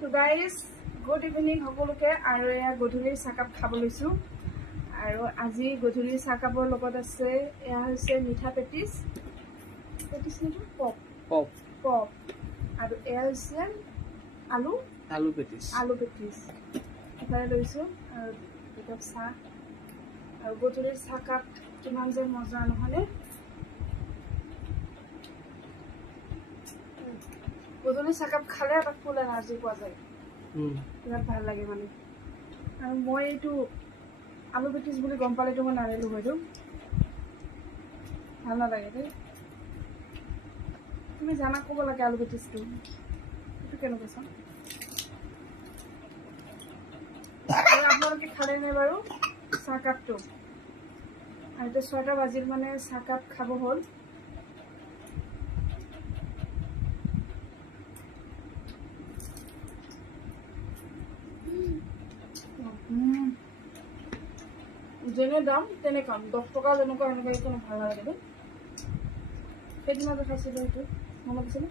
তো guys good evening সকলোকে আৰু এয়া গধূলিৰ চাহকাপ খাব লৈছোঁ আৰু আজি গধূলিৰ চাহকাপৰ লগত আছে এয়া হৈছে মিঠা পেটিছ নেকি পপ আৰু এয়া হৈছে আলু পেটিছ এফালে লৈছোঁ আৰু একাপ চাহ আৰু গধূলিৰ চাহকাপ কিমান যে মজা নহয়নে গধূলি চাহকাপ খালে এটা ফুল এনাৰ্জি পোৱা যায় বিৰাট ভাল লাগে মানে আৰু মই এইটো আলু পেটিছ বুলি গম পালেতো মই নাৰিলোঁ হয়তো ভাল নালাগে দেই তুমি জানা ক'ব লাগে আলু পেটিছটো এইটো কেনেকুৱা চাওঁ আৰু আপোনালোকে খালে নে বাৰু চাহকাপটো আৰু এতিয়া 6টা বাজিল মানে চাহকাপ খাব হ'ল যেনে দাম তেনে কাম 10 টকা যেনেকুৱা এনেকুৱা একো ভাল নালাগে দেই সেইদিনা যে খাইছিলোঁ সেইটো মনত আছেনে